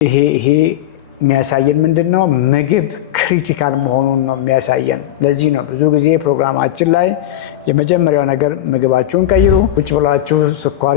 ይሄ የሚያሳየን ምንድነው? ምግብ ክሪቲካል መሆኑን ነው የሚያሳየን። ለዚህ ነው ብዙ ጊዜ ፕሮግራማችን ላይ የመጀመሪያው ነገር ምግባችሁን ቀይሩ። ቁጭ ብላችሁ ስኳሪ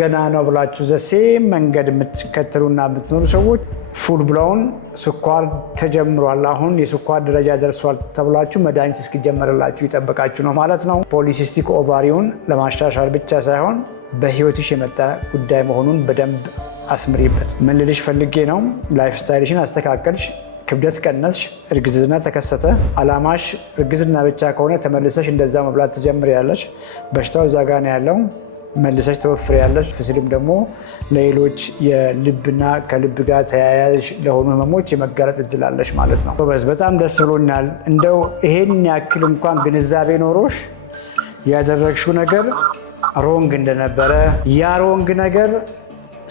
ገና ነው ብላችሁ ዘሴም መንገድ የምትከተሉና የምትኖሩ ሰዎች ፉል ብላውን ስኳር ተጀምሯል፣ አሁን የስኳር ደረጃ ደርሷል ተብላችሁ መድኃኒት እስኪጀመርላችሁ ይጠበቃችሁ ነው ማለት ነው። ፖሊሲስቲክ ኦቫሪውን ለማሻሻል ብቻ ሳይሆን በህይወትሽ የመጣ ጉዳይ መሆኑን በደንብ አስምሪበት። ምን ልልሽ ፈልጌ ነው፣ ላይፍ ስታይልሽን አስተካከልሽ፣ ክብደት ቀነስሽ፣ እርግዝና ተከሰተ። አላማሽ እርግዝና ብቻ ከሆነ ተመልሰሽ እንደዛ መብላት ትጀምሪያለሽ። በሽታው እዛ ጋ ነው ያለው፣ መልሰሽ ትወፍሪያለሽ። ፍስልም ደግሞ ለሌሎች የልብና ከልብ ጋር ተያያዥ ለሆኑ ህመሞች የመጋለጥ እድል አለሽ ማለት ነው። በጣም ደስ ብሎኛል። እንደው ይሄን ያክል እንኳን ግንዛቤ ኖሮሽ ያደረግሽው ነገር ሮንግ እንደነበረ፣ ያ ሮንግ ነገር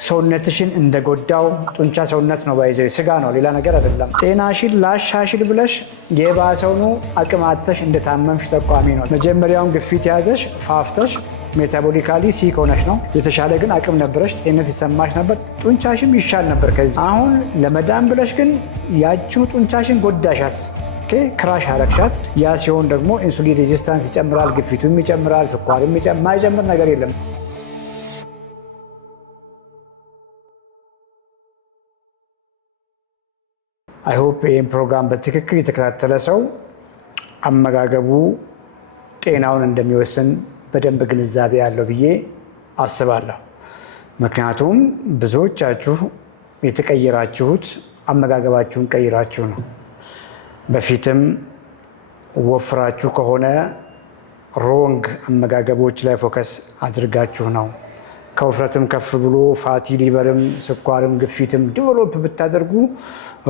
ሰውነትሽን እንደጎዳው፣ ጡንቻ ሰውነት ነው ባይዘው ስጋ ነው ሌላ ነገር አይደለም። ጤናሽን ላሻሽል ብለሽ የባሰውኑ አቅም አጥተሽ እንደታመምሽ ጠቋሚ ነው። መጀመሪያውን ግፊት ያዘሽ ፋፍተሽ ሜታቦሊካሊ ሲክ ሆነሽ ነው። የተሻለ ግን አቅም ነበረሽ፣ ጤንነት ይሰማሽ ነበር፣ ጡንቻሽም ይሻል ነበር ከዚህ። አሁን ለመዳን ብለሽ ግን ያቺው ጡንቻሽን ጎዳሻት፣ ክራሽ አረግሻት። ያ ሲሆን ደግሞ ኢንሱሊን ሬዚስታንስ ይጨምራል፣ ግፊቱም ይጨምራል፣ ስኳርም የማይጨምር ነገር የለም። አይሆፕ ይህን ፕሮግራም በትክክል የተከታተለ ሰው አመጋገቡ ጤናውን እንደሚወስን በደንብ ግንዛቤ ያለው ብዬ አስባለሁ። ምክንያቱም ብዙዎቻችሁ የተቀየራችሁት አመጋገባችሁን ቀይራችሁ ነው። በፊትም ወፍራችሁ ከሆነ ሮንግ አመጋገቦች ላይ ፎከስ አድርጋችሁ ነው። ከውፍረትም ከፍ ብሎ ፋቲ ሊቨርም ስኳርም ግፊትም ዲቨሎፕ ብታደርጉ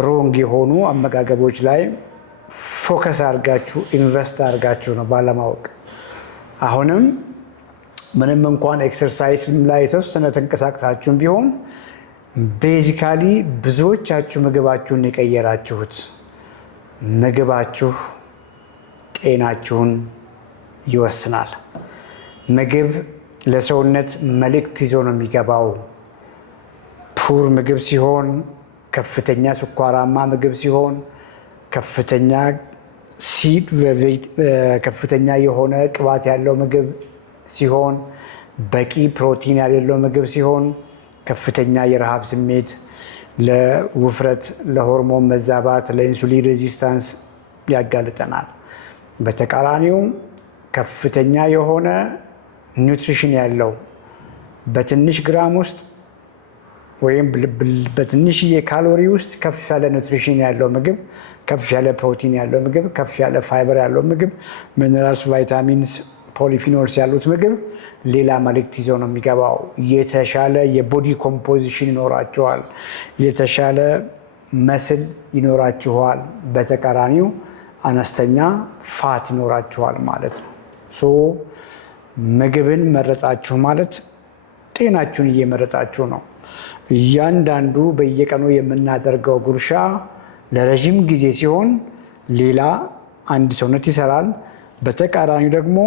ሮንግ የሆኑ አመጋገቦች ላይ ፎከስ አድርጋችሁ ኢንቨስት አድርጋችሁ ነው ባለማወቅ። አሁንም ምንም እንኳን ኤክሰርሳይዝ ላይ የተወሰነ ተንቀሳቅሳችሁም ቢሆን ቤዚካሊ ብዙዎቻችሁ ምግባችሁን የቀየራችሁት። ምግባችሁ ጤናችሁን ይወስናል። ምግብ ለሰውነት መልእክት ይዞ ነው የሚገባው። ፑር ምግብ ሲሆን፣ ከፍተኛ ስኳራማ ምግብ ሲሆን፣ ከፍተኛ የሆነ ቅባት ያለው ምግብ ሲሆን፣ በቂ ፕሮቲን ያሌለው ምግብ ሲሆን፣ ከፍተኛ የረሃብ ስሜት ለውፍረት፣ ለሆርሞን መዛባት፣ ለኢንሱሊን ሬዚስታንስ ያጋልጠናል። በተቃራኒው ከፍተኛ የሆነ ኒውትሪሽን ያለው በትንሽ ግራም ውስጥ ወይም በትንሽዬ ካሎሪ ውስጥ ከፍ ያለ ኒውትሪሽን ያለው ምግብ፣ ከፍ ያለ ፕሮቲን ያለው ምግብ፣ ከፍ ያለ ፋይበር ያለው ምግብ፣ ሚነራልስ፣ ቫይታሚንስ፣ ፖሊፊኖልስ ያሉት ምግብ ሌላ መልእክት ይዞ ነው የሚገባው። የተሻለ የቦዲ ኮምፖዚሽን ይኖራችኋል፣ የተሻለ መስል ይኖራችኋል። በተቃራኒው አነስተኛ ፋት ይኖራችኋል ማለት ነው። ምግብን መረጣችሁ ማለት ጤናችሁን እየመረጣችሁ ነው። እያንዳንዱ በየቀኑ የምናደርገው ጉርሻ ለረዥም ጊዜ ሲሆን ሌላ አንድ ሰውነት ይሰራል። በተቃራኒው ደግሞ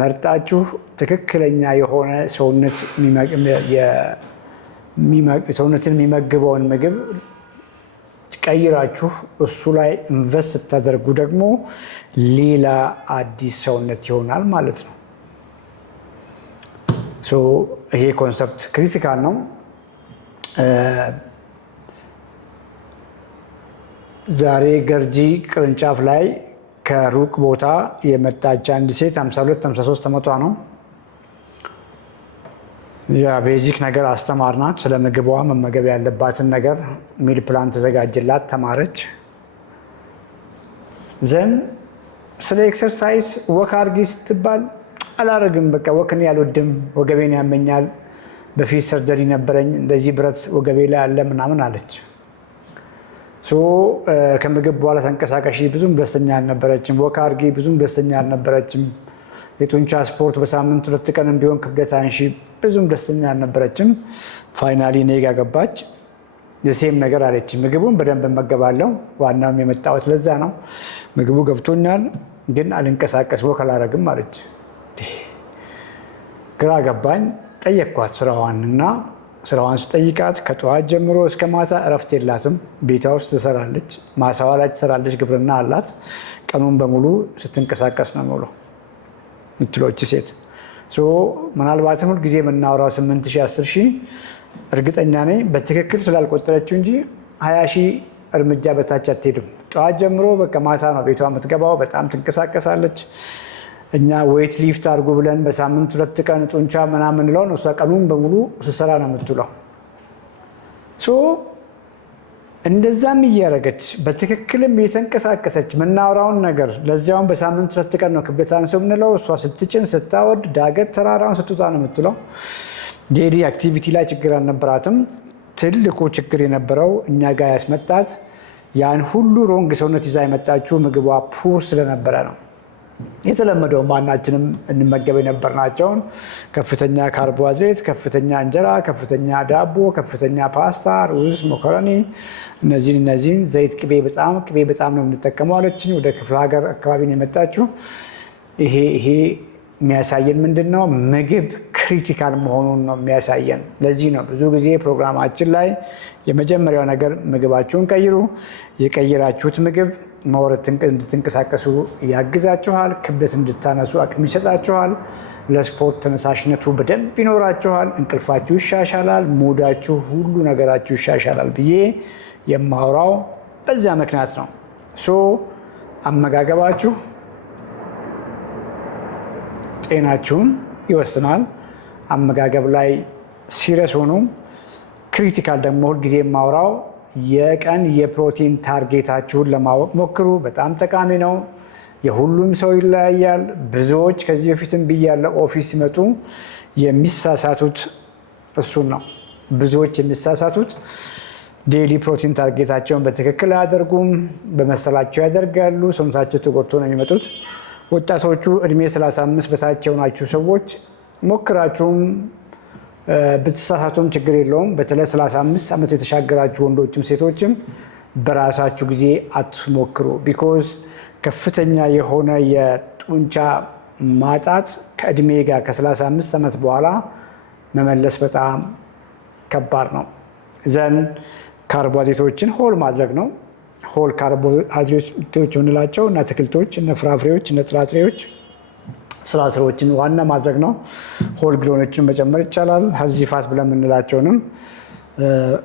መርጣችሁ ትክክለኛ የሆነ ሰውነትን የሚመግበውን ምግብ ቀይራችሁ እሱ ላይ ኢንቨስት ስታደርጉ ደግሞ ሌላ አዲስ ሰውነት ይሆናል ማለት ነው። ይሄ ኮንሰፕት ክሪቲካል ነው። ዛሬ ገርጂ ቅርንጫፍ ላይ ከሩቅ ቦታ የመጣች አንድ ሴት 52-53 ዓመቷ ነው። ቤዚክ ነገር አስተማርናት። ስለ ምግቧ መመገብ ያለባትን ነገር ሚል ፕላን ተዘጋጅላት፣ ተማረች። ዘን ስለ ኤክሰርሳይዝ ወክ አድርጊ ስትባል አላረግም፣ በቃ ወክን ያልወድም፣ ወገቤን ያመኛል፣ በፊት ሰርጀሪ ነበረኝ፣ እንደዚህ ብረት ወገቤ ላይ አለ ምናምን አለች። ከምግብ በኋላ ተንቀሳቀሺ፣ ብዙም ደስተኛ አልነበረችም። ወክ አድርጊ፣ ብዙም ደስተኛ አልነበረችም። የጡንቻ ስፖርት በሳምንት 2 ቀንም ቢሆን ክብደት አንሺ፣ ብዙም ደስተኛ አልነበረችም። ፋይናሊ እኔ ጋ ገባች። የሴም ነገር አለች። ምግቡን በደንብ እመገባለሁ፣ ዋናውም የመጣሁት ለዛ ነው። ምግቡ ገብቶኛል፣ ግን አልንቀሳቀስ፣ ወክ አላረግም አለች። ግራ ገባኝ። ጠየቅኳት ስራዋንና ስራዋን ስጠይቃት ከጠዋት ጀምሮ እስከ ማታ እረፍት የላትም። ቤቷ ውስጥ ትሰራለች፣ ማሳዋ ላይ ትሰራለች፣ ግብርና አላት። ቀኑን በሙሉ ስትንቀሳቀስ ነው የሚውለው ምትሎች ሴት ምናልባትም ሁል ጊዜ የምናወራው 8,000 10,000 እርግጠኛ ነኝ በትክክል ስላልቆጠረችው እንጂ 20,000 እርምጃ በታች አትሄድም። ጠዋት ጀምሮ በቃ ማታ ነው ቤቷ የምትገባው። በጣም ትንቀሳቀሳለች። እኛ ዌይት ሊፍት አድርጉ ብለን በሳምንት 2 ቀን ጡንቻ ምናምን እንለውን እሷ ቀኑን በሙሉ ስትሰራ ነው የምትውለው። እንደዛም እያደረገች በትክክልም እየተንቀሳቀሰች የምናወራውን ነገር ለዚያውን በሳምንት 2 ቀን ነው ክብደት አንሶ የምንለው። እሷ ስትጭን ስታወድ ዳገት ተራራውን ስትወጣ ነው የምትውለው። ዴይሊ አክቲቪቲ ላይ ችግር አልነበራትም። ትልቁ ችግር የነበረው እኛ ጋር ያስመጣት ያን ሁሉ ሮንግ ሰውነት ይዛ የመጣችው ምግቧ ፑር ስለነበረ ነው። የተለመደው ማናችንም እንመገብ የነበርናቸውን ከፍተኛ ካርቦሃይድሬት፣ ከፍተኛ እንጀራ፣ ከፍተኛ ዳቦ፣ ከፍተኛ ፓስታ፣ ሩዝ፣ መኮረኒ እነዚህን ዘይት፣ ቅቤ በጣም ነው የምንጠቀመው አለችኝ። ወደ ክፍለ ሀገር አካባቢ ነው የመጣችው። ይሄ የሚያሳየን ምንድን ነው? ምግብ ክሪቲካል መሆኑን ነው የሚያሳየን። ለዚህ ነው ብዙ ጊዜ ፕሮግራማችን ላይ የመጀመሪያው ነገር ምግባችሁን ቀይሩ። የቀየራችሁት ምግብ መወረት እንድትንቀሳቀሱ ያግዛችኋል። ክብደት እንድታነሱ አቅም ይሰጣችኋል። ለስፖርት ተነሳሽነቱ በደንብ ይኖራችኋል። እንቅልፋችሁ ይሻሻላል። ሙዳችሁ፣ ሁሉ ነገራችሁ ይሻሻላል ብዬ የማወራው በዚያ ምክንያት ነው። አመጋገባችሁ ጤናችሁን ይወስናል። አመጋገብ ላይ ሲሪየስ ሆኑ። ክሪቲካል ደግሞ ሁልጊዜ የማወራው የቀን የፕሮቲን ታርጌታችሁን ለማወቅ ሞክሩ። በጣም ጠቃሚ ነው። የሁሉም ሰው ይለያያል። ብዙዎች ከዚህ በፊትም ብያለሁ፣ ኦፊስ ሲመጡ የሚሳሳቱት እሱን ነው። ብዙዎች የሚሳሳቱት ዴይሊ ፕሮቲን ታርጌታቸውን በትክክል አያደርጉም። በመሰላቸው ያደርጋሉ። ሰውነታቸው ተጎድቶ ነው የሚመጡት። ወጣቶቹ እድሜ 35 በታች የሆናችሁ ሰዎች ሞክራችሁም ብትሳሳቱም ችግር የለውም። በተለይ 35 ዓመት የተሻገራችሁ ወንዶችም ሴቶችም በራሳችሁ ጊዜ አትሞክሩ። ቢኮዝ ከፍተኛ የሆነ የጡንቻ ማጣት ከእድሜ ጋር ከ35 ዓመት በኋላ መመለስ በጣም ከባድ ነው። ዘንድ ካርቦሃይድሬቶችን ሆል ማድረግ ነው። ሆል ካርቦሃይድሬቶች የምንላቸው እነ አትክልቶች፣ እነ ፍራፍሬዎች፣ እነ ጥራጥሬዎች፣ ስራስሮችን ዋና ማድረግ ነው። ሆል ግሎኖችን መጨመር ይቻላል። ሀብዚ ፋት ብለን የምንላቸውንም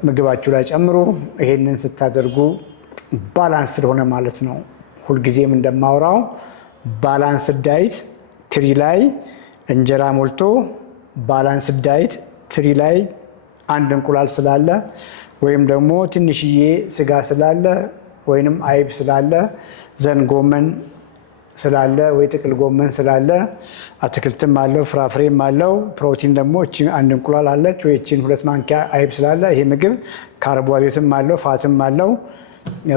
ምግባችሁ ላይ ጨምሩ። ይሄንን ስታደርጉ ባላንስ ስለሆነ ማለት ነው። ሁልጊዜም እንደማወራው ባላንስ ዳይት ትሪ ላይ እንጀራ ሞልቶ፣ ባላንስ ዳይት ትሪ ላይ አንድ እንቁላል ስላለ ወይም ደግሞ ትንሽዬ ስጋ ስላለ ወይንም አይብ ስላለ ዘን ጎመን ስላለ ወይ ጥቅል ጎመን ስላለ አትክልትም አለው ፍራፍሬም አለው። ፕሮቲን ደግሞ እቺን አንድ እንቁላል አለች ወይ እቺን 2 ማንኪያ አይብ ስላለ ይሄ ምግብ ካርቦሃይድሬትም አለው ፋትም አለው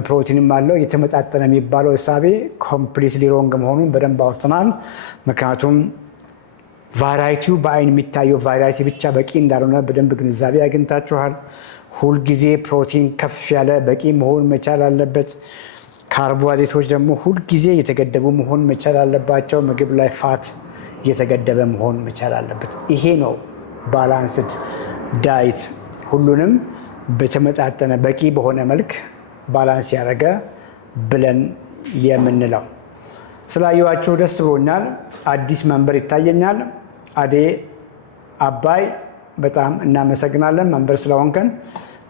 ፕሮቲንም አለው። የተመጣጠነ የሚባለው እሳቤ ኮምፕሊትሊ ሮንግ መሆኑን በደንብ አውርተናል። ምክንያቱም ቫራይቲው በአይን የሚታየው ቫራይቲ ብቻ በቂ እንዳልሆነ በደንብ ግንዛቤ አግኝታችኋል። ሁልጊዜ ፕሮቲን ከፍ ያለ በቂ መሆን መቻል አለበት። ካርቦሃይድሬቶች ደግሞ ሁልጊዜ የተገደቡ መሆን መቻል አለባቸው። ምግብ ላይ ፋት የተገደበ መሆን መቻል አለበት። ይሄ ነው ባላንስድ ዳይት። ሁሉንም በተመጣጠነ በቂ በሆነ መልክ ባላንስ ያደረገ ብለን የምንለው። ስላየኋችሁ ደስ ብሎኛል። አዲስ መንበር ይታየኛል። አዴ አባይ በጣም እናመሰግናለን መንበር ስለሆንከን።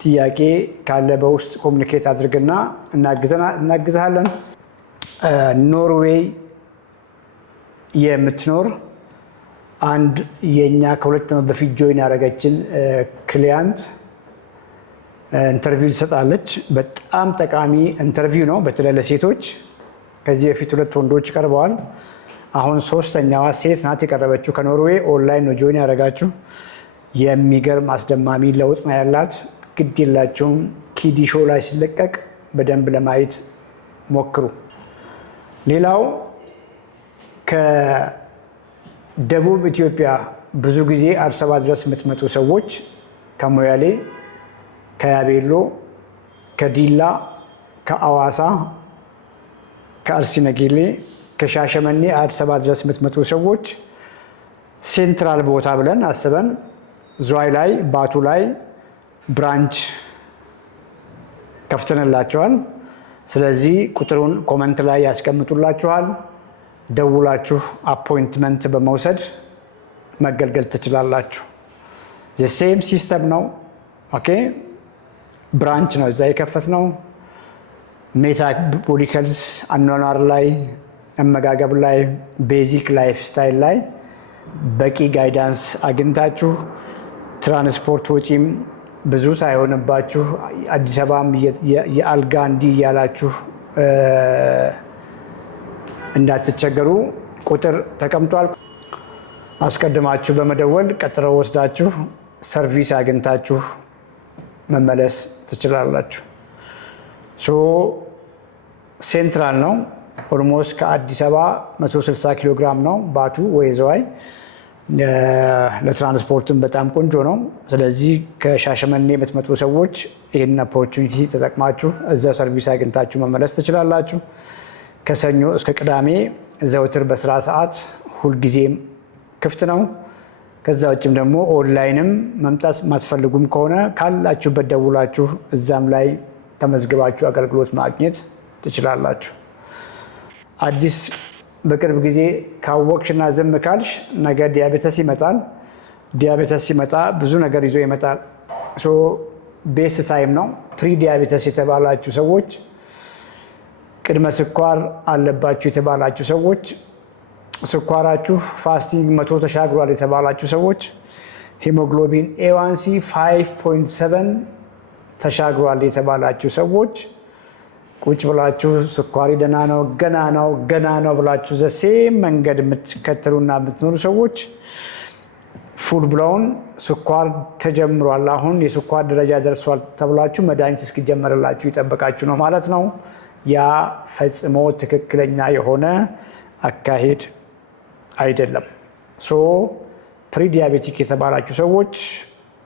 ጥያቄ ካለ በውስጥ ኮሚኒኬት አድርግና እናግዝሃለን። ኖርዌይ የምትኖር አንድ የኛ ከ2 ዓመት በፊት ጆይን ያደረገችን ክሊያንት ኢንተርቪው ትሰጣለች። በጣም ጠቃሚ ኢንተርቪው ነው፣ በተለይ ለሴቶች። ከዚህ በፊት 2 ወንዶች ቀርበዋል። አሁን 3ኛዋ ሴት ናት የቀረበችው። ከኖርዌይ ኦንላይን ነው ጆይን ያደረጋችሁ። የሚገርም አስደማሚ ለውጥ ነው ያላት። ግድ የላችሁም። ኪዲ ሾው ላይ ሲለቀቅ በደንብ ለማየት ሞክሩ። ሌላው ከደቡብ ኢትዮጵያ ብዙ ጊዜ አዲስ አበባ ድረስ የምትመጡ ሰዎች ከሞያሌ፣ ከያቤሎ፣ ከዲላ፣ ከአዋሳ፣ ከአርሲ ነገሌ፣ ከሻሸመኔ አዲስ አበባ ድረስ የምትመጡ ሰዎች ሴንትራል ቦታ ብለን አስበን ዝዋይ ላይ ባቱ ላይ ብራንች ከፍተንላችኋል። ስለዚህ ቁጥሩን ኮመንት ላይ ያስቀምጡላችኋል። ደውላችሁ አፖይንትመንት በመውሰድ መገልገል ትችላላችሁ። ሴም ሲስተም ነው። ኦኬ ብራንች ነው እዛ የከፈትነው። ሜታቦሊክ ሄልዝ አኗኗር ላይ፣ አመጋገብ ላይ፣ ቤዚክ ላይፍ ስታይል ላይ በቂ ጋይዳንስ አግኝታችሁ ትራንስፖርት ወጪም ብዙ ሳይሆንባችሁ አዲስ አበባም የአልጋ እንዲህ እያላችሁ እንዳትቸገሩ ቁጥር ተቀምጧል። አስቀድማችሁ በመደወል ቀጥረው ወስዳችሁ ሰርቪስ አግኝታችሁ መመለስ ትችላላችሁ። ሴንትራል ነው። ኦልሞስት ከአዲስ አበባ 160 ኪሎ ግራም ነው ባቱ ወይ ዝዋይ። ለትራንስፖርትም በጣም ቆንጆ ነው። ስለዚህ ከሻሸመኔ የምትመጡ ሰዎች ይህን ኦፖርቹኒቲ ተጠቅማችሁ እዛ ሰርቪስ አግኝታችሁ መመለስ ትችላላችሁ። ከሰኞ እስከ ቅዳሜ ዘውትር በስራ ሰዓት ሁልጊዜም ክፍት ነው። ከዛ ውጭም ደግሞ ኦንላይንም መምጣት ማትፈልጉም ከሆነ ካላችሁበት ደውላችሁ እዛም ላይ ተመዝግባችሁ አገልግሎት ማግኘት ትችላላችሁ። አዲስ በቅርብ ጊዜ ካወቅሽና ዝም ካልሽ ነገ ዲያቤተስ ይመጣል። ዲያቤተስ ሲመጣ ብዙ ነገር ይዞ ይመጣል። ቤስት ታይም ነው። ፕሪ ዲያቤተስ የተባላችሁ ሰዎች፣ ቅድመ ስኳር አለባችሁ የተባላችሁ ሰዎች፣ ስኳራችሁ ፋስቲንግ 100 ተሻግሯል የተባላችሁ ሰዎች፣ ሄሞግሎቢን ኤዋንሲ 5.7 ተሻግሯል የተባላችሁ ሰዎች ቁጭ ብላችሁ ስኳሪ ደህና ነው ገና ነው ብላችሁ ዘሴም መንገድ የምትከተሉና የምትኖሩ ሰዎች ፉል ብላውን ስኳር ተጀምሯል፣ አሁን የስኳር ደረጃ ደርሷል ተብላችሁ መድኃኒት እስኪጀመርላችሁ ይጠበቃችሁ ነው ማለት ነው። ያ ፈጽሞ ትክክለኛ የሆነ አካሄድ አይደለም። ፕሪዲያቤቲክ የተባላችሁ ሰዎች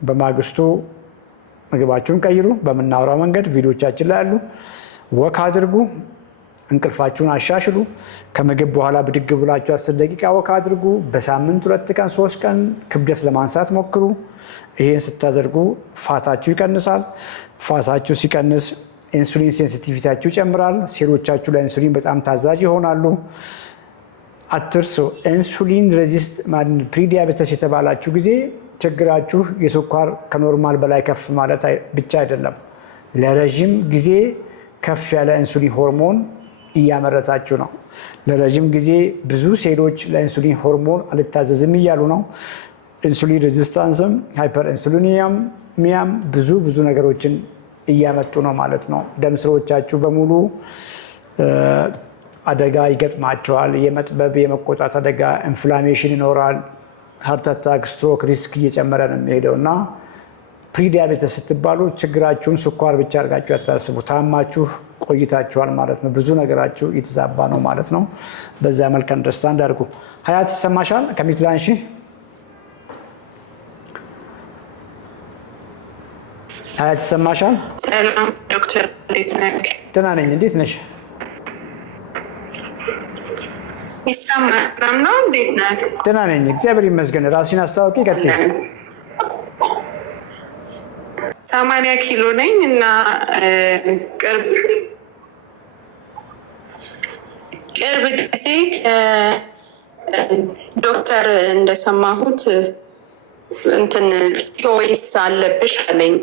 በማግስቱ ምግባችሁን ቀይሩ። በምናወራው መንገድ ቪዲዮቻችን ላይ አሉ። ወክ አድርጉ። እንቅልፋችሁን አሻሽሉ። ከምግብ በኋላ ብድግ ብላችሁ 10 ደቂቃ ወክ አድርጉ። በሳምንት 2 ቀን 3 ቀን ክብደት ለማንሳት ሞክሩ። ይሄን ስታደርጉ ፋታችሁ ይቀንሳል። ፋታችሁ ሲቀንስ ኢንሱሊን ሴንሲቲቪቲያችሁ ይጨምራል። ሴሎቻችሁ ለኢንሱሊን በጣም ታዛዥ ይሆናሉ። አትርሱ። ኢንሱሊን ሬዚስት ፕሪዲያቤተስ የተባላችሁ ጊዜ ችግራችሁ የስኳር ከኖርማል በላይ ከፍ ማለት ብቻ አይደለም። ለረዥም ጊዜ ከፍ ያለ ኢንሱሊን ሆርሞን እያመረታችሁ ነው። ለረዥም ጊዜ ብዙ ሴሎች ለኢንሱሊን ሆርሞን አልታዘዝም እያሉ ነው። ኢንሱሊን ሬዚስታንስም ሃይፐር ኢንሱሊኒያም ብዙ ነገሮችን እያመጡ ነው ማለት ነው። ደም ስሮቻችሁ በሙሉ አደጋ ይገጥማቸዋል። የመጥበብ የመቆጣት አደጋ፣ ኢንፍላሜሽን ይኖራል። ሃርት አታክ፣ ስትሮክ ሪስክ እየጨመረ ነው የሚሄደው እና ፕሪዲያቤተስ ስትባሉ ችግራችሁን ስኳር ብቻ አድርጋችሁ ያታስቡ። ታማችሁ ቆይታችኋል ማለት ነው። ብዙ ነገራችሁ የተዛባ ነው ማለት ነው። በዛ መልክ አንደርስታንድ አድርጉ። ሀያት ይሰማሻል? ከሚትላንሺ ሀያት ይሰማሻል? ሰላም ዶክተር፣ እንዴት ነህ? ደህና ነኝ። እንዴት ነሽ? ይሰማል ነው? እንዴት ነህ? ደህና ነኝ፣ እግዚአብሔር ይመስገን። ራስሽን አስታውቂ፣ ቀጥይ። 80 ኪሎ ነኝ እና ቅርብ ጊዜ ዶክተር እንደሰማሁት እንትን ፒሲኦኤስ አለብሽ አለኝ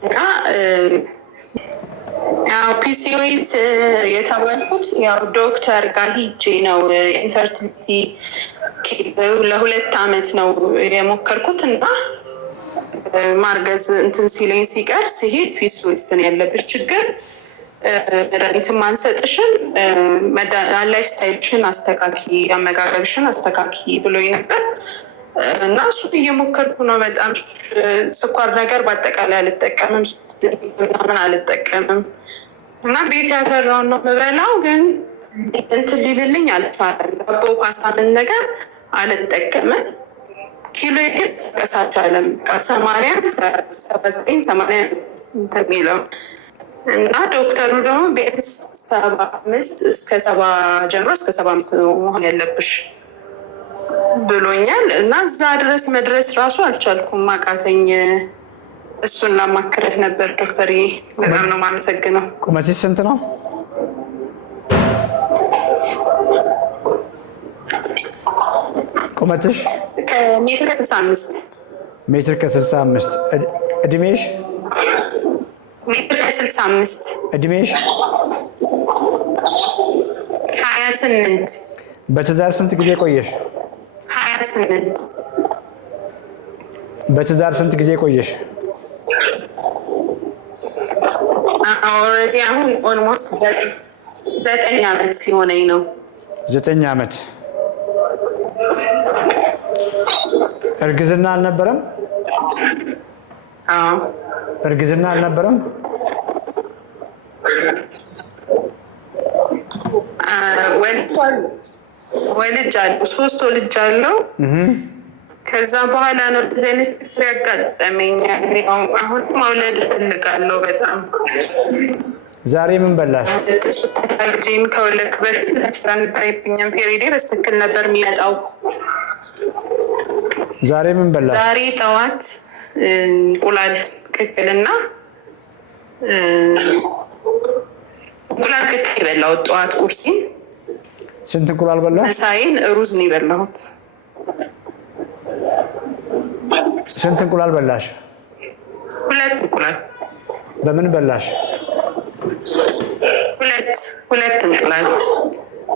እና ያው ፒሲኦኤስ የተባልኩት ያው ዶክተር ጋር ሂጄ ነው። ኢንፈርቲሊቲ ለ2 ዓመት ነው የሞከርኩት እና ማርገዝ እንትን ሲለኝ ሲቀር ሲሄድ ፒሲኦኤስን ያለብሽ ችግር መድኃኒትም አንሰጥሽም፣ ላይፍ ስታይልሽን አስተካኪ፣ አመጋገብሽን አስተካኪ ብሎኝ ነበር እና እሱ እየሞከርኩ ነው። በጣም ስኳር ነገር በአጠቃላይ አልጠቀምም፣ ምናምን አልጠቀምም እና ቤት ያፈራውን ነው የምበላው። ግን እንትን ሊልልኝ አልቻለም። ዳቦ ፓስታ ምን ነገር አልጠቀምም። ኪሎ ግን ቀሳች አለም 80 79 80 እንትን የሚለው እና ዶክተሩ ደግሞ ቢያንስ 75 እስከ 70 ጀምሮ እስከ 75 መሆን ያለብሽ ብሎኛል እና እዛ ድረስ መድረስ ራሱ አልቻልኩም፣ አቃተኝ። እሱን ላማክርህ ነበር ዶክተርዬ። በጣም ነው የማመሰግነው። ቁመትሽ ስንት ነው? ቁመትሽ? ሜትር ከ65 ሜትር ከ65 እድሜሽ? ሜትር ከ65 እድሜሽ? 28 በትዳር ስንት ጊዜ ቆየሽ? 28 በትዳር ስንት ጊዜ ቆየሽ? ኦልሬዲ አሁን ኦልሞስት 9 ዓመት ሲሆነኝ ነው። 9 ዓመት። እርግዝና አልነበረም? አዎ እርግዝና አልነበረም? ወልጃለሁ፣ 3 ወልጃለሁ። ከዛ በኋላ ነው እንደዚህ አይነት ችግር ያጋጠመኝ። አሁን መውለድ እፈልጋለሁ በጣም። ዛሬ ምን በላሽ? ልጄን ከወለድክ በፊት ተችራ ነበር የብኝም ፔሪዴ በስትክክል ነበር የሚመጣው። ዛሬ ምን በላሽ? ዛሬ ጠዋት እንቁላል ቅቅልና እንቁላል ቅቅል የበላሁት ጠዋት ቁርሲን። ስንት እንቁላል በላሽ? ምሳዬን ሩዝ ነው የበላሁት። ስንት እንቁላል በላሽ? 2 እንቁላል። በምን በላሽ? ሁለት እንቁላል።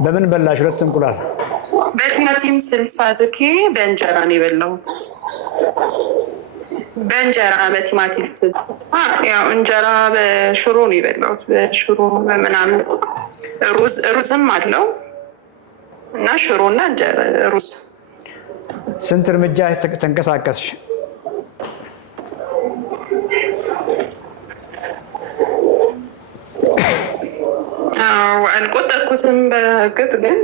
በምን በላሽ? 2 እንቁላል በቲማቲም ስልስ አድርጌ በእንጀራ ነው የበላሁት። በእንጀራ በቲማቲም ስልስ፣ ያው እንጀራ በሽሮ ነው የበላሁት። በሽሮ ምናምን ሩዝም አለው እና ሽሮ እና እንጀራ ሩዝ። ስንት እርምጃ ተንቀሳቀስሽ? አልቆጠርኩትም በእርግጥ ግን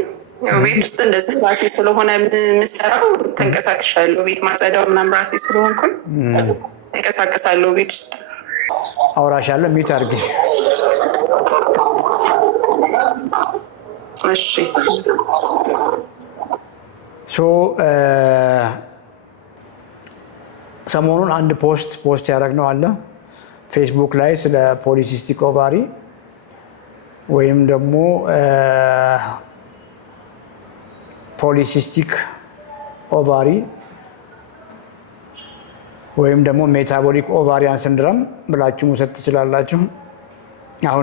ያው ቤት ውስጥ እንደዚህ ራሴ ስለሆነ የምሰራው ተንቀሳቅሻለሁ። ቤት ማጸዳው ምናምን ራሴ ስለሆንኩኝ ተንቀሳቀሳለሁ ቤት ውስጥ። አውራሻለሁ፣ ሚዩት አድርጌ። እሺ። ሰሞኑን አንድ ፖስት ያደረግነው አለ ፌስቡክ ላይ ስለ ፖሊሲስቲክ ኦቫሪ ወይም ደግሞ ፖሊሲስቲክ ኦቫሪ ወይም ደግሞ ሜታቦሊክ ኦቫሪያን ሲንድሮም ብላችሁ መውሰድ ትችላላችሁ።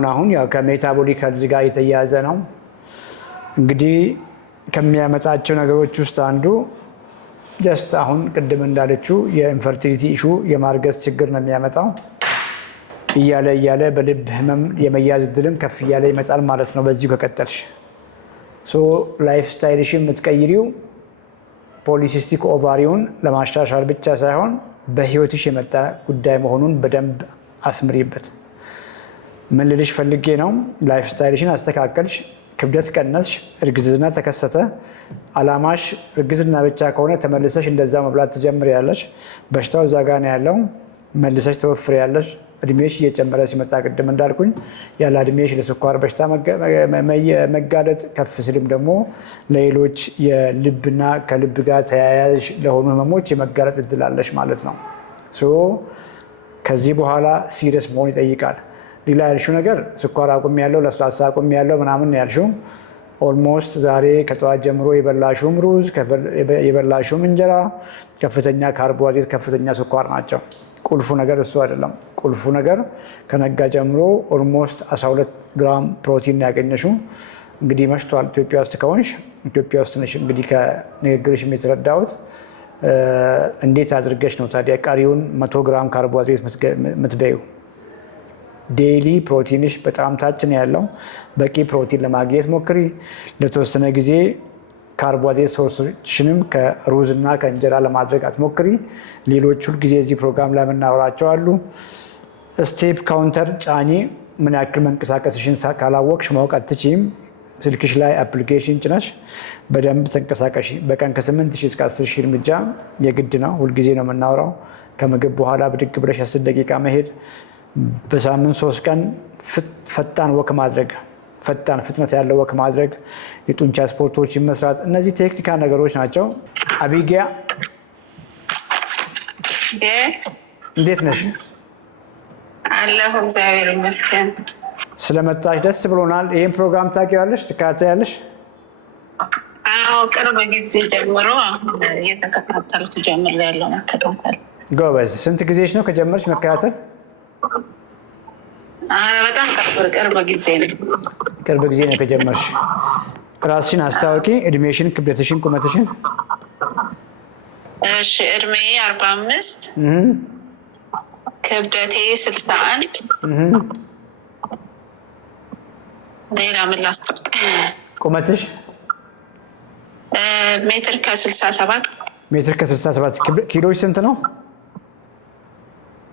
አሁን ያው ከሜታቦሊክ ከዚህ ጋር የተያያዘ ነው። እንግዲህ ከሚያመጣቸው ነገሮች ውስጥ አንዱ ጀስት አሁን ቅድም እንዳለችው የኢንፈርቲሊቲ ኢሹ የማርገዝ ችግር ነው የሚያመጣው። እያለ በልብ ህመም የመያዝ እድልም ከፍ እያለ ይመጣል ማለት ነው በዚሁ ከቀጠልሽ። ላይፍ ስታይልሽን የምትቀይሪው ፖሊሲስቲክ ኦቫሪውን ለማሻሻል ብቻ ሳይሆን በህይወትሽ የመጣ ጉዳይ መሆኑን በደንብ አስምሪበት። ምን ልልሽ ፈልጌ ነው፣ ላይፍ ስታይልሽን አስተካከልሽ፣ ክብደት ቀነስሽ፣ እርግዝና ተከሰተ። አላማሽ እርግዝና ብቻ ከሆነ ተመልሰሽ እንደዛ መብላት ትጀምሪያለሽ። በሽታው እዛ ጋ ነው ያለው፣ መልሰሽ ትወፍሪያለሽ። እድሜሽ እየጨመረ ሲመጣ ቅድም እንዳልኩኝ ያለ እድሜሽ ለስኳር በሽታ መጋለጥ፣ ከፍ ሲልም ደግሞ ለሌሎች የልብና ከልብ ጋር ተያያዥ ለሆኑ ህመሞች የመጋለጥ እድል አለሽ ማለት ነው። ከዚህ በኋላ ሲሪየስ መሆን ይጠይቃል። ሌላ ያልሽው ነገር ስኳር አቁም ያለው ለስላሳ አቁም ያለው ምናምን ያልሽው ኦልሞስት ዛሬ ከጠዋት ጀምሮ የበላሽውም ሩዝ የበላሽውም እንጀራ ከፍተኛ ካርቦሃይድሬት ከፍተኛ ስኳር ናቸው። ቁልፉ ነገር እሱ አይደለም። ቁልፉ ነገር ከነጋ ጀምሮ ኦልሞስት 12 ግራም ፕሮቲን ያገኘሽው። እንግዲህ መሽቷል። ኢትዮጵያ ውስጥ ከሆንሽ ኢትዮጵያ ውስጥ ነሽ። እንግዲህ ከንግግርሽ የተረዳሁት እንዴት አድርገሽ ነው ታዲያ ቀሪውን 100 ግራም ካርቦሃይድሬት የምትበይው? ዴይሊ ፕሮቲንሽ በጣም ታች ነው ያለው። በቂ ፕሮቲን ለማግኘት ሞክሪ። ለተወሰነ ጊዜ ካርቦሃይድሬት ሶርሶችንም ከሩዝ እና ከእንጀራ ለማድረግ አትሞክሪ። ሌሎች ሁልጊዜ እዚህ ፕሮግራም ላይ የምናወራቸው አሉ። ስቴፕ ካውንተር ጫኒ። ምን ያክል መንቀሳቀስሽን ካላወቅሽ ማወቅ አትችይም። ስልክሽ ላይ አፕሊኬሽን ጭነሽ በደንብ ተንቀሳቀሽ። በቀን ከ8,000 እስከ 10,000 እርምጃ የግድ ነው። ሁልጊዜ ነው የምናወራው። ከምግብ በኋላ ብድግ ብለሽ 10 ደቂቃ መሄድ፣ በሳምንት 3 ቀን ፈጣን ወክ ማድረግ። ፈጣን ፍጥነት ያለው ወክ ማድረግ፣ የጡንቻ ስፖርቶችን መስራት፣ እነዚህ ቴክኒካል ነገሮች ናቸው። አቢጊያ እንዴት ነሽ? አለሁ እግዚአብሔር ይመስገን። ስለመጣሽ ደስ ብሎናል። ይህን ፕሮግራም ታውቂዋለሽ? ትከታተያለሽ? አዎ ቅርብ ጊዜ ጀምሮ እየተከታተልኩ ጀምሬያለሁ መከታተል። ጎበዝ። ስንት ጊዜሽ ነው ከጀመርሽ መከታተል? ኧረ በጣም ቅርብ ጊዜ ነው። ቅርብ ጊዜ ነው ከጀመርሽ። ራስሽን አስታወቂ፣ እድሜሽን፣ ክብደትሽን፣ ቁመትሽን። እሺ እድሜ 45 ክብደቴ 61 ሌላ ምን ላስታውቅ? ቁመትሽ? ሜትር ከ67 ሜትር ከ67 ኪሎሽ ስንት ነው?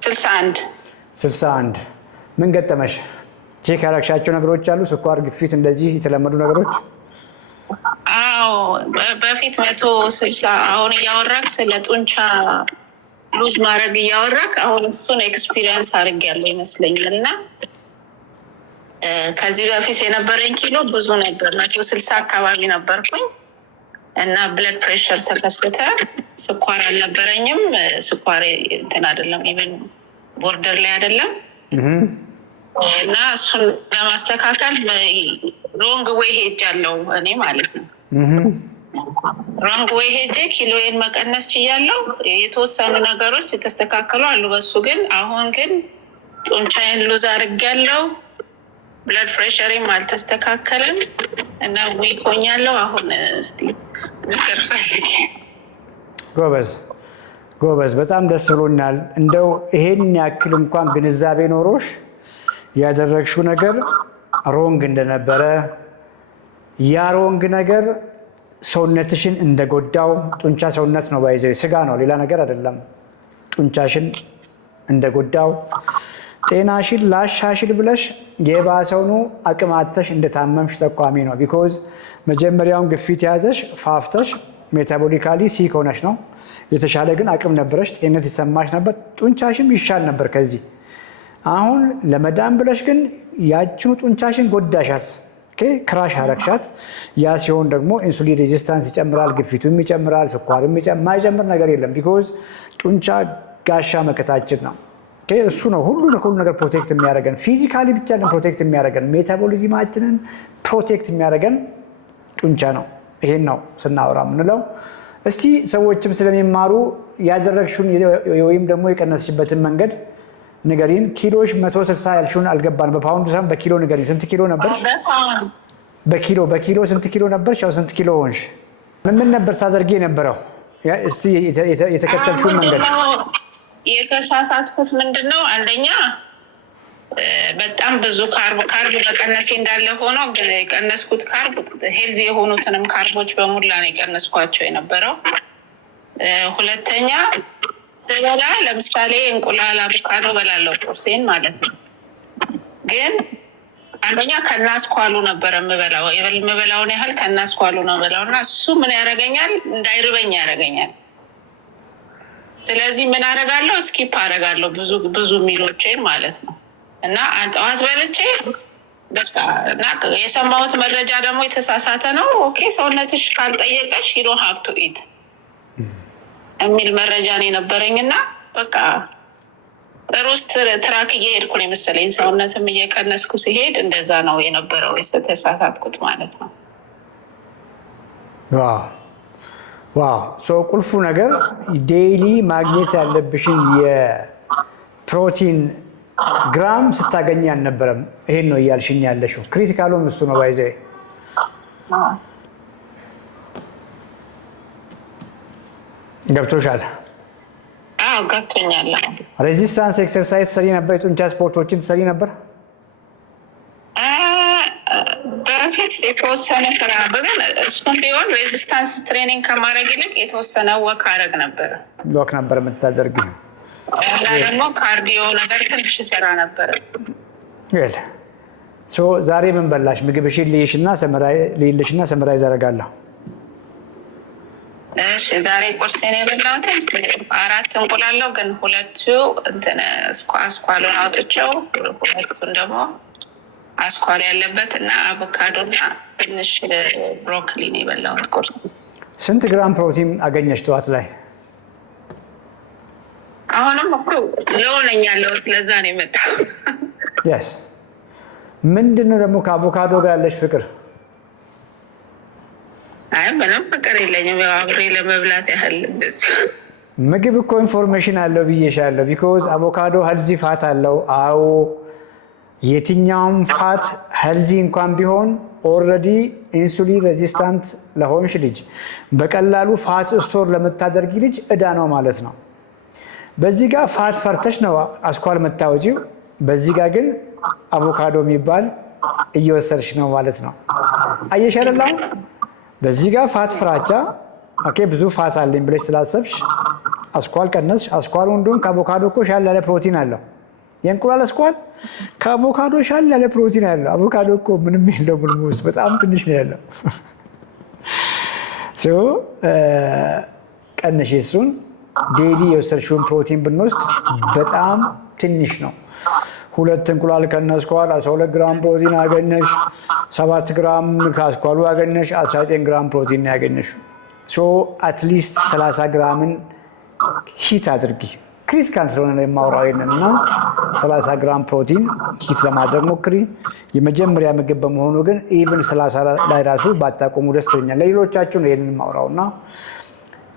61 ምን ገጠመሽ? ቼክ ያደረግሻቸው ነገሮች አሉ? ስኳር፣ ግፊት፣ እንደዚህ የተለመዱ ነገሮች? አዎ በፊት 160 አሁን እያወራክ ስለ ጡንቻ ሉዝ ማድረግ እያወራክ አሁን እሱን ኤክስፒሪየንስ አድርጌያለሁ ይመስለኛል። እና ከዚህ በፊት የነበረኝ ኪሎ ብዙ ነበር፣ 160 አካባቢ ነበርኩኝ እና ብለድ ፕሬሸር ተከሰተ። ስኳር አልነበረኝም። ስኳር እንትን አይደለም፣ ኢቨን ቦርደር ላይ አይደለም። እና እሱን ለማስተካከል ሮንግ ዌይ ሄጃለሁ እኔ ማለት ነው። ሮንግ ዌይ ሄጄ ኪሎዬን መቀነስ ችያለሁ። የተወሰኑ ነገሮች የተስተካከሉ አሉ በሱ ግን አሁን ግን ጡንቻዬን ሉዝ አድርጌያለሁ። ብለድ ፕሬሸሬም አልተስተካከለም እና ዊክ ሆኛለሁ። አሁን እስቲ ምክር ፈልጌ። ጎበዝ፣ በጣም ደስ ብሎኛል። እንደው ይሄን ያክል እንኳን ግንዛቤ ኖሮሽ ያደረግሽው ነገር ሮንግ እንደነበረ፣ ያ ሮንግ ነገር ሰውነትሽን እንደጎዳው፣ ጡንቻ ሰውነት ነው ባይዘው ስጋ ነው ሌላ ነገር አይደለም። ጡንቻሽን እንደጎዳው፣ ጤናሽን ላሻሽል ብለሽ የባሰውኑ አቅም አጥተሽ እንደታመምሽ ጠቋሚ ነው። ቢኮዝ መጀመሪያውን ግፊት ያዘሽ ፋፍተሽ ሜታቦሊካሊ ሲክ ሆነሽ ነው። የተሻለ ግን አቅም ነበረሽ፣ ጤንነት ይሰማሽ ነበር፣ ጡንቻሽም ይሻል ነበር ከዚህ። አሁን ለመዳን ብለሽ ግን ያችኑ ጡንቻሽን ጎዳሻት፣ ክራሽ አረግሻት። ያ ሲሆን ደግሞ ኢንሱሊን ሬዚስታንስ ይጨምራል፣ ግፊቱም ይጨምራል፣ ስኳርም የማይጨምር ነገር የለም። ቢኮዝ ጡንቻ ጋሻ መከታችን ነው። እሱ ነው ሁሉ ነገር ፕሮቴክት የሚያደርገን። ፊዚካሊ ብቻ ፕሮቴክት የሚያደርገን፣ ሜታቦሊዝማችንን ፕሮቴክት የሚያደርገን ጡንቻ ነው። ይሄን ነው ስናወራ የምንለው። እስቲ ሰዎችም ስለሚማሩ ያደረግሽውን ወይም ደግሞ የቀነስሽበትን መንገድ ንገሪን። ኪሎሽ 160 ያልሽውን አልገባን። በፓውንድ ሳይሆን በኪሎ ንገሪን። ስንት ኪሎ ነበርሽ? በኪሎ ስንት ኪሎ ነበርሽ? ያው ስንት ኪሎ ሆንሽ? ምን ነበር ሳደርጌ የነበረው? እስቲ የተከተልሽውን መንገድ። የተሳሳትኩት ምንድን ነው? አንደኛ በጣም ብዙ ካርብ በቀነሴ እንዳለ ሆኖ የቀነስኩት ካርብ ሄልዚ የሆኑትንም ካርቦች በሙላ ነው የቀነስኳቸው የነበረው። ሁለተኛ ስበላ ለምሳሌ እንቁላል፣ አቮካዶ በላለው ቁርሴን ማለት ነው። ግን አንደኛ ከናስኳሉ ነበረ የምበላውን ያህል ከናስኳሉ ነው የምበላው እና እሱ ምን ያደርገኛል? እንዳይርበኝ ያደርገኛል። ስለዚህ ምን አደርጋለሁ? ስኪፕ አደርጋለሁ ብዙ ሚሎቼን ማለት ነው። እና ጠዋት በልቼ በቃ እና የሰማሁት መረጃ ደግሞ የተሳሳተ ነው። ኦኬ ሰውነትሽ ካልጠየቀሽ ዩ ዶንት ሃቭ ቱ ኢት የሚል መረጃ ነው የነበረኝ። እና በቃ ጥሩ ትራክ እየሄድኩ ነው የመሰለኝ። ሰውነትም እየቀነስኩ ሲሄድ እንደዛ ነው የነበረው የተሳሳትኩት ማለት ነው። ዋው ቁልፉ ነገር ዴይሊ ማግኘት ያለብሽን የፕሮቲን ግራም ስታገኝ አልነበረም። ይሄን ነው እያልሽኝ ያለሽው። ክሪቲካሉም እሱ ነው ባይዘ ገብቶሻል? አዎ ገብቶኛል። ሬዚስታንስ ኤክሰርሳይዝ ሰሪ ነበር? የጡንቻ ስፖርቶችን ሰሪ ነበር? በፊት የተወሰነ ስራ ነበር፣ ግን እሱም ቢሆን ሬዚስታንስ ትሬኒንግ ከማድረግ ይልቅ የተወሰነ ወክ አደረግ ነበር የምታደርጊ እና ደግሞ ካርዲዮ ነገር ትንሽ ስራ ነበር። ዛሬ ምን በላሽ? ምግብሽን ልይልሽና ሰመራይዝ አደርጋለሁ። እሺ ዛሬ ቁርሴን የበላሁትን 4 እንቁላለው፣ ግን 2 አስኳሉን አውጥቼው 2ቱን ደግሞ አስኳል ያለበት እና አቮካዶ እና ትንሽ ብሮኮሊ ነው የበላሁት ቁርስ። ስንት ግራም ፕሮቲን አገኘሽ ጠዋት ላይ? አሁንም እኮ ለሆነኝ ያለሁት ለዛ ነው የመጣው። ያስ ምንድነው ደግሞ ከአቮካዶ ጋር ያለሽ ፍቅር? አይ ምንም ፍቅር የለኝም፣ ያው አብሬ ለመብላት ያህል እንደዚህ። ምግብ እኮ ኢንፎርሜሽን አለው ብዬሻለሁ። ቢኮዝ አቮካዶ ሄልዚ ፋት አለው። አዎ የትኛውም ፋት ሄልዚ እንኳን ቢሆን ኦልሬዲ ኢንሱሊን ሬዚስታንት ለሆንሽ ልጅ በቀላሉ ፋት ስቶር ለምታደርጊ ልጅ እዳ ነው ማለት ነው። በዚህ ጋር ፋት ፈርተሽ ነው አስኳል መታወጂው፣ በዚህ ጋር ግን አቮካዶ የሚባል እየወሰድሽ ነው ማለት ነው። አየሽ አይደል? በዚህ ጋር ፋት ፍራቻ ኦኬ፣ ብዙ ፋት አለኝ ብለሽ ስላሰብሽ አስኳል ቀነስሽ። አስኳሉ እንደውም ከአቮካዶ እኮ ሻል ያለ ፕሮቲን አለው። የእንቁላል አስኳል ከአቮካዶ ሻል ያለ ፕሮቲን አለው። አቮካዶ እኮ ምንም የለው፣ ምንም ውስጥ በጣም ትንሽ ነው ያለው። ቀንሽ እሱን። ዴይሊ የወሰድሽውን ፕሮቲን ብንወስድ በጣም ትንሽ ነው። 2 እንቁላል ከነስኳል 12 ግራም ፕሮቲን አገኘሽ። 7 ግራም ከአስኳሉ አገኘሽ፣ 19 ግራም ፕሮቲን ያገኘሽ። አትሊስት 30 ግራምን ሂት አድርጊ። ክሪቲካል ስለሆነ ነው የማወራው ይሄንን እና 30 ግራም ፕሮቲን ሂት ለማድረግ ሞክሪ። የመጀመሪያ ምግብ በመሆኑ ግን ኢቭን 30 ላይ ራሱ ባታቆሙ ደስ ይለኛል። ለሌሎቻችሁ ነው ይሄንን የማወራው እና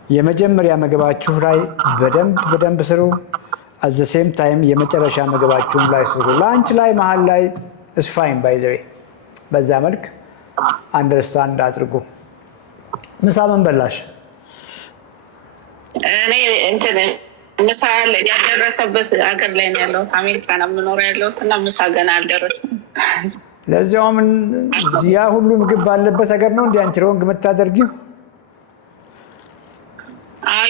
የመጀመሪያ ምግባችሁ ላይ በደንብ ስሩ። አዘ ሴም ታይም የመጨረሻ ምግባችሁም ላይ ስሩ። ላንች ላይ መሀል ላይ እስፋይን ባይዘዌ በዛ መልክ አንደርስታንድ አድርጉ። ምሳ ምን በላሽ? እኔ እንትን ምሳ ያልደረሰበት ሀገር ላይ ነው ያለሁት፣ አሜሪካ ነው የምኖረው ያለሁት እና ምሳ ገና አልደረስም። ለዚያውም ያ ሁሉ ምግብ ባለበት ሀገር ነው እንዲ አንቺ ሮንግ የምታደርጊው?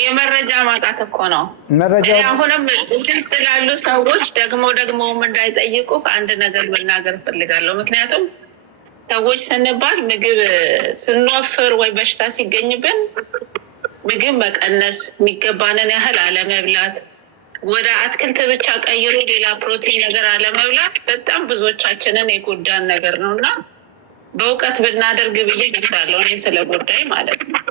የመረጃ ማጣት እኮ ነው። መረጃ አሁንም እጅግ ስላሉ ሰዎች ደግሞም እንዳይጠይቁ አንድ ነገር መናገር ፈልጋለሁ። ምክንያቱም ሰዎች ስንባል ምግብ ስንወፍር ወይ በሽታ ሲገኝብን ምግብ መቀነስ፣ የሚገባንን ያህል አለመብላት፣ ወደ አትክልት ብቻ ቀይሮ ሌላ ፕሮቲን ነገር አለመብላት በጣም ብዙዎቻችንን የጎዳን ነገር ነው እና በእውቀት ብናደርግ ብዬ እላለሁ። እኔ ስለ ጉዳይ ማለት ነው።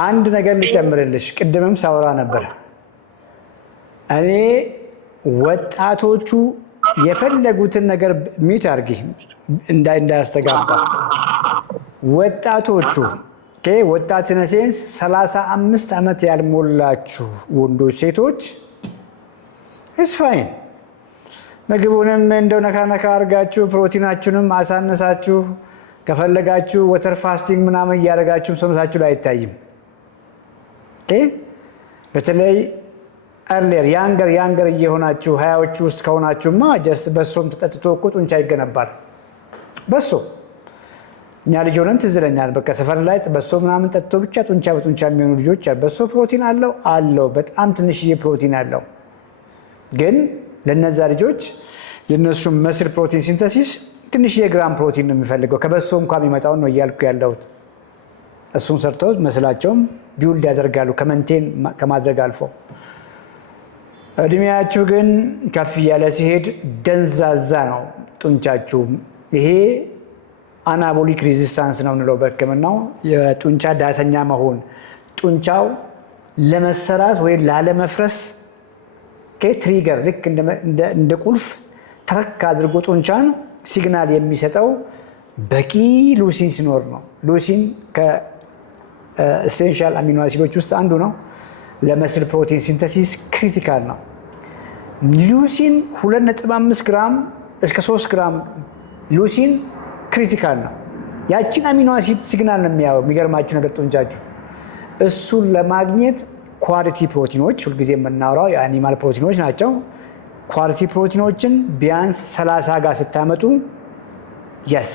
አንድ ነገር ልጨምርልሽ። ቅድምም ሳወራ ነበር። እኔ ወጣቶቹ የፈለጉትን ነገር ሚት አርጊ እንዳያስተጋባ። ወጣቶቹ ወጣትነ ሴንስ 35 ዓመት ያልሞላችሁ ወንዶች፣ ሴቶች እስፋይን ምግቡንም እንደው ነካ አርጋችሁ ፕሮቲናችሁንም አሳነሳችሁ ከፈለጋችሁ ወተር ፋስቲንግ ምናምን እያደረጋችሁ ሰውነታችሁ ላይ አይታይም። በተለይ ኤርሊየር ያንገር እየሆናችሁ 20ዎቹ ውስጥ ከሆናችሁማ ጀስት በሶም ተጠጥቶ እኮ ጡንቻ ይገነባል። በሶ እኛ ልጅ ሆነን ትዝ ይለኛል። በቃ ሰፈር ላይ በሶ ምናምን ጠጥቶ ብቻ ጡንቻ በጡንቻ የሚሆኑ ልጆች አሉ። በሶ ፕሮቲን አለው በጣም ትንሽዬ ፕሮቲን አለው። ግን ለነዛ ልጆች የነሱ መስል ፕሮቲን ሲንተሲስ ትንሽዬ ግራም ፕሮቲን ነው የሚፈልገው። ከበሶ እንኳን የሚመጣውን ነው እያልኩ ያለሁት። እሱን ሰርተው መስላቸውም ቢውልድ ያደርጋሉ ከመንቴን ከማድረግ አልፎ። እድሜያችሁ ግን ከፍ እያለ ሲሄድ ደንዛዛ ነው ጡንቻችሁ። ይሄ አናቦሊክ ሬዚስታንስ ነው እንለው በሕክምናው። የጡንቻ ዳተኛ መሆን፣ ጡንቻው ለመሰራት ወይም ላለመፍረስ ትሪገር ልክ እንደ ቁልፍ ተረክ አድርጎ ጡንቻን ሲግናል የሚሰጠው በቂ ሉሲን ሲኖር ነው። ሉሲን ከኤሴንሻል አሚኖ አሲዶች ውስጥ አንዱ ነው። ለመስል ፕሮቲን ሲንተሲስ ክሪቲካል ነው። ሉሲን 2.5 ግራም እስከ 3 ግራም ሉሲን ክሪቲካል ነው። ያችን አሚኖ አሲድ ሲግናል ነው የሚገርማችሁ ነገር ጡንቻችሁ። እሱን ለማግኘት ኳሊቲ ፕሮቲኖች፣ ሁልጊዜ የምናወራው የአኒማል ፕሮቲኖች ናቸው። ኳሊቲ ፕሮቲኖችን ቢያንስ 30 ጋር ስታመጡ የስ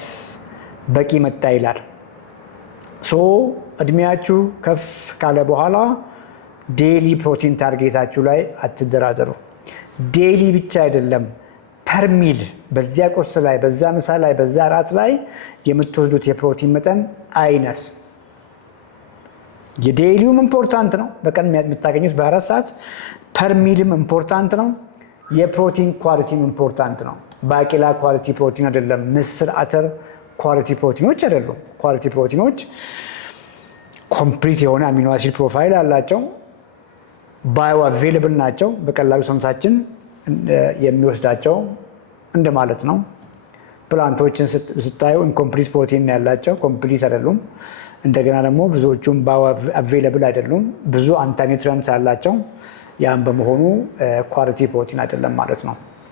በቂ መጣ ይላል። እድሜያችሁ ከፍ ካለ በኋላ ዴይሊ ፕሮቲን ታርጌታችሁ ላይ አትደራደሩ። ዴይሊ ብቻ አይደለም ፐርሚል፣ በዚያ ቁርስ ላይ፣ በዛ ምሳ ላይ፣ በዛ እራት ላይ የምትወስዱት የፕሮቲን መጠን አይነስ። የዴይሊውም ኢምፖርታንት ነው፣ በቀን የምታገኙት በ4 ሰዓት። ፐርሚልም ኢምፖርታንት ነው። የፕሮቲን ኳሊቲም ኢምፖርታንት ነው። ባቄላ ኳሊቲ ፕሮቲን አይደለም። ምስር፣ አተር ኳሊቲ ፕሮቲኖች አይደሉም። ኳሊቲ ፕሮቲኖች ኮምፕሊት የሆነ አሚኖ አሲድ ፕሮፋይል አላቸው። ባዮ አቬይለብል ናቸው። በቀላሉ ሰውነታችን የሚወስዳቸው እንደማለት ነው። ፕላንቶችን ስታዩ ኢንኮምፕሊት ፕሮቲን ያላቸው ኮምፕሊት አይደሉም። እንደገና ደግሞ ብዙዎቹም ባዮ አቬይለብል አይደሉም። ብዙ አንታኒትሪንትስ አላቸው። ያም በመሆኑ ኳሊቲ ፕሮቲን አይደለም ማለት ነው።